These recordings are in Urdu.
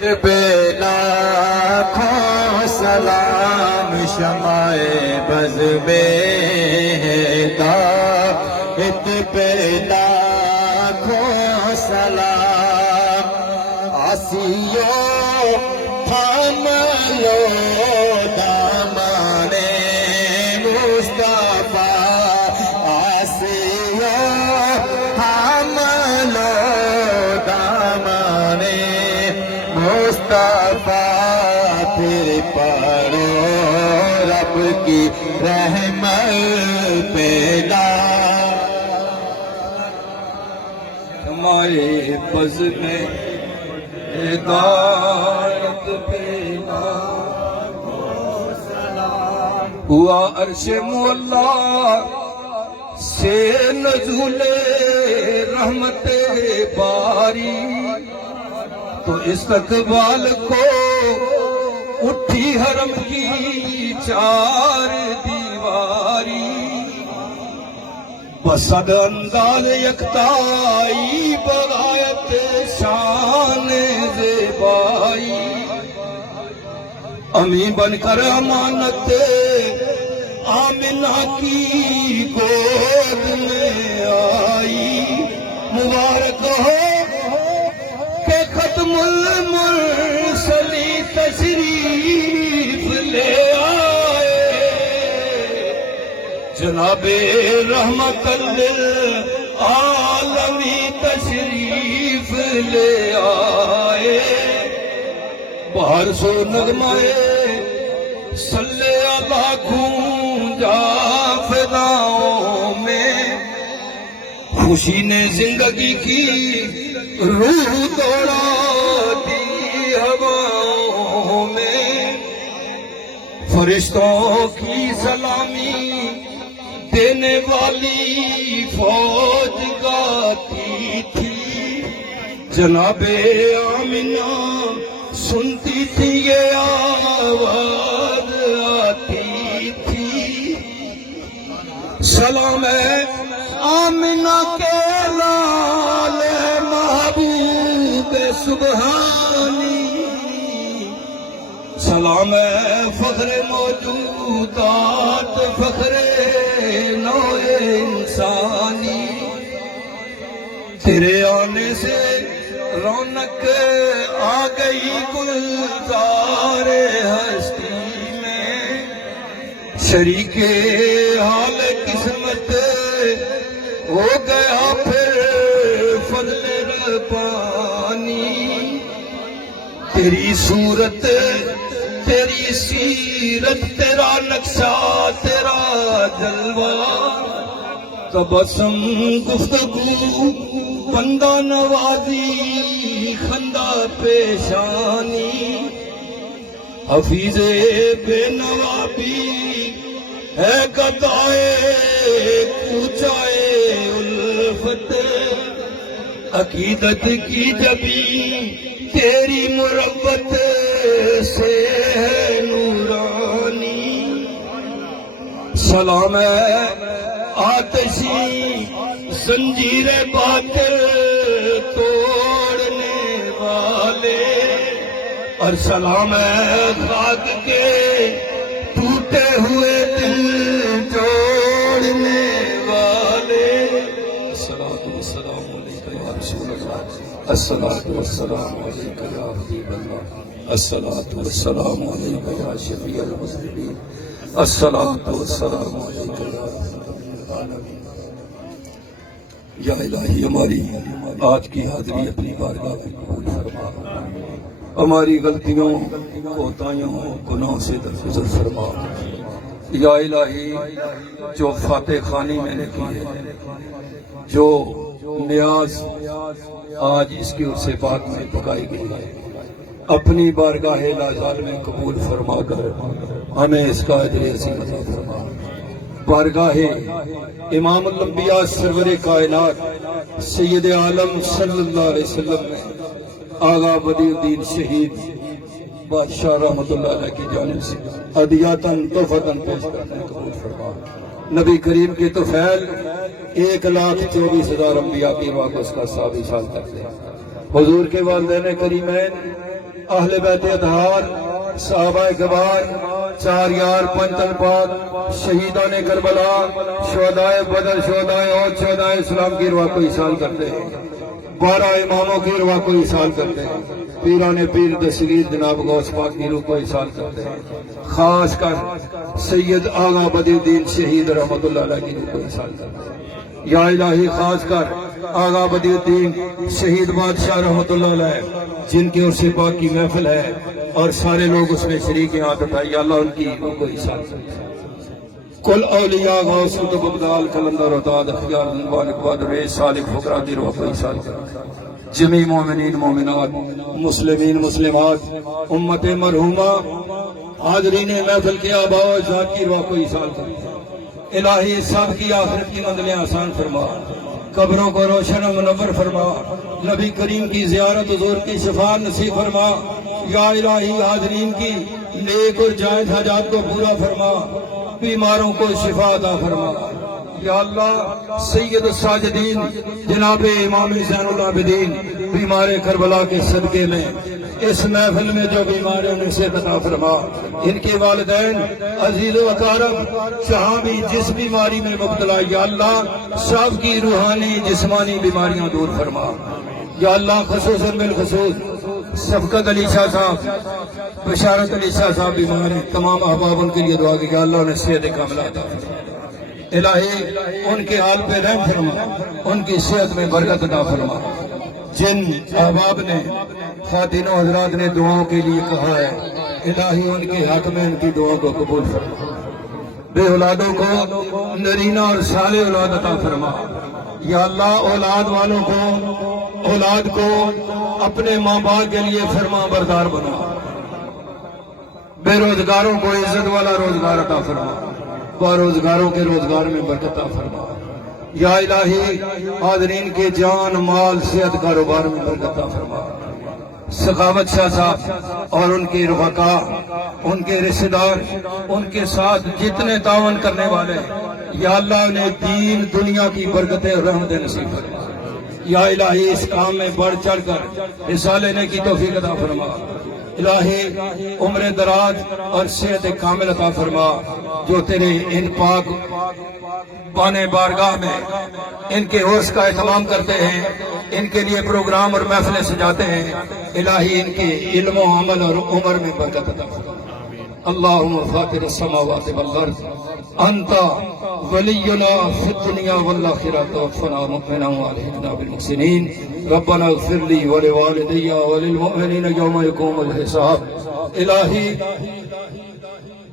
پہ لاکھوں سلام شمع بز میں داعت پہ لاکھوں سلام آسیو تھام لو دامن مصطفیٰ آسیو تھام لو دامن مصطفیٰ پھر پڑھو رب کی رحمت پہ ہمارے بز میں ہدایت پہ ہوا عرش مولا سے نزول رحمت باری تو استقبال کو اٹھی حرم کی چار دیواری بسد انداز یکتائی بغایت شان زیبائی امی بن کر امانت آمنہ کی گود میں آئی مبارک ہو کہ ختم المرسلی تشریف لے آئے جناب رحمت للعالمی تشریف لے آئے باہر سو نغمائے صلی اللہ گونجا فضاؤں میں خوشی نے زندگی کی روح دوڑا دی ہواؤں میں فرشتوں کی سلامی دینے والی فوج گاتی تھی جناب آمنہ سنتی تھی یہ آواز آتی تھی سلام ہے آمنہ کے لال محبوب سبحانی سلام ہے فخر موجودات فخر نوع انسانی تیرے آنے سے رونق آ گئی گلزار ہستی میں شریک حال قسمت ہو گیا پھر فضل ربانی تیری صورت تیری سیرت تیرا نقشہ تیرا جلوہ تبسم گفتگو بندہ نوازی خندہ پیشانی حفیظ بے نوابی ہے گدائے کوچائے الفت عقیدت کی جبی تیری مربت سے ہے نورانی سلام ہے آتشی زنجیر باطل توڑنے والے اور سلام ہے خاک کے ٹوٹے ہوئے دل جوڑنے والے الصلاۃ والسلام علیکہ یا رسول اللہ الصلاۃ والسلام علیکہ یا حبیب اللہ الصلاۃ والسلام علیکہ یا شفیع المذنبین الصلاۃ والسلام علیکہ یا یا الہی ہماری آج کی حاضری اپنی بارگاہ میں قبول فرما ہماری غلطیوں کوتاہیوں گناہوں سے درگزر فرما یا الہی جو فاتح خانی میں نے کی ہے جو نیاز آج اس کی اس سے بعد میں پکائی گئی ہے اپنی بارگاہ لازال میں قبول فرما کر ہمیں اس کا اجر عظیم عطا فرما بارگاہ امام الانبیاء سرور کائنات سید عالم صلی اللہ علیہ وسلم میں آغا بدی الدین شہید بادشاہ رحمت اللہ علیہ کی جانب سے عدیاتاً تحفتاً پیش کرنے قبول فرما نبی کریم کے طفیل 1,24,000 انبیاء کی واقع اس کا 100 سال تک دے حضور کے والدین کریمین اہل بیت اطہار، صحابہ کبار، چار یار، پنج تن پاک، شہیدان کربلا، شہدائے بدر، شہدائے احد، شہدائے اسلام کی روح کو ایصال کرتے ہیں، 12 اماموں کی روح کو ایصال کرتے ہیں، پیران پیر دستگیر جناب غوث پاک کی روح کو ایصال کرتے ہیں، خاص کر سید آغا بدی الدین شہید رحمت اللہ علیہ کی روح کو ایصال کرتے ہیں۔ یا الہی خاص کر آغا بدی الدین شہید بادشاہ رحمت اللہ علیہ جن کے عرص پاک کی محفل ہے اور سارے لوگ اس میں شریک ہیں، عادت ہے، یا اللہ ان کی روح کو ایصال کرتے ہیں۔ کل اولیاء غوث قطب ابدال کلندر اتاد اخیار مبارک بادر صالح فقراء دی روح کو ایصال کرتے ہیں۔ جمیع مومنین مومنات، مسلمین مسلمات، امت مرحومہ، حاضرین محفل کے آباء و اجداد کی روح کو ایصال کرتے ہیں۔ الہی سب کی آخرت کی منزلیں آسان فرما، قبروں کو روشن و منور فرما، نبی کریم کی زیارت، حضور کی شفاعت نصیب فرما، یا الہی حاضرین کی نیک اور جائز حاجات کو پورا فرما، بیماروں کو شفا عطا فرما۔ یا اللہ سید الساجدین جناب امام زین العابدین بیمار کربلا کے صدقے میں اس محفل میں جو بیمار ہیں انہیں صحت عطا فرما، ان کے والدین عزیز و اقارب جہاں بھی جس بیماری میں مبتلا، یا اللہ سب کی روحانی جسمانی بیماریاں دور فرما۔ یا اللہ خصوصاً بالخصوص شفقت علی شاہ صاحب، بشارت علی شاہ صاحب بیمار ہیں، تمام احباب ان کے لیے دعا کی کہ اللہ انہیں صحت کاملہ عطا فرما۔ الہی ان کے حال پہ رحم فرما، ان کی صحت میں برکت عطا فرما۔ جن احباب نے خواتین و حضرات نے دعاؤں کے لیے کہا ہے، الہی ان کے حق میں ان کی دعاؤں کو قبول فرما، بے اولادوں کو نرینہ اور صالح اولاد عطا فرما۔ یا اللہ اولاد والوں کو، اولاد کو اپنے ماں باپ کے لیے فرما بردار بنا، بے روزگاروں کو عزت والا روزگار عطا فرما، با روزگاروں کے روزگار میں برکت عطا فرما۔ یا الہی حاضرین کے جان مال صحت کاروبار میں برکت عطا فرما۔ سخاوت شاہ صاحب اور ان کے رفقا، ان کے رشتہ دار، ان کے ساتھ جتنے تعاون کرنے والے، یا اللہ انہیں دین دنیا کی برکتیں اور رحمتیں نصیب فرما۔ یا الہی اس کام میں بڑھ چڑھ کر حصہ لینے کی توفیق عطا فرما۔ الہی عمر دراز اور صحت کامل عطا فرما۔ جو تیرے ان پاک بانے بارگاہ میں ان کے عرس کا اہتمام کرتے ہیں، ان کے لیے پروگرام اور محفلیں سجاتے ہیں، الہی ان کے علم و عمل اور عمر میں برکت عطا فرما۔ اللہم فاطر السماوات والارض انت ولینا فی الدنیا والآخرہ توفنا مؤمنا والحقنا بالمحسنین ربنا اغفر لی ولوالدی وللمؤمنین یوم یقوم الحساب۔ الہی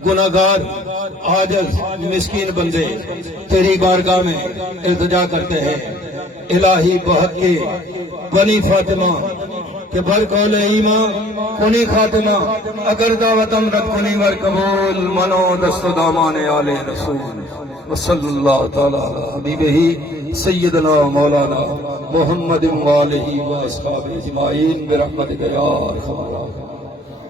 گناہگار عاجز مسکین بندے تیری بارگاہ میں التجا کرتے ہیں، الہی بحق کے بنی فاطمہ کہ بر قول ایمان کنی خاتمہ اگر دعوتم رد کنی ور قبول منو دست و دامان آل رسول وصلی اللہ تعالی علی حبیبہ سیدنا مولانا محمد وآلہ و اصحابہ اجمعین برحمتک یا ارحم الراحمین۔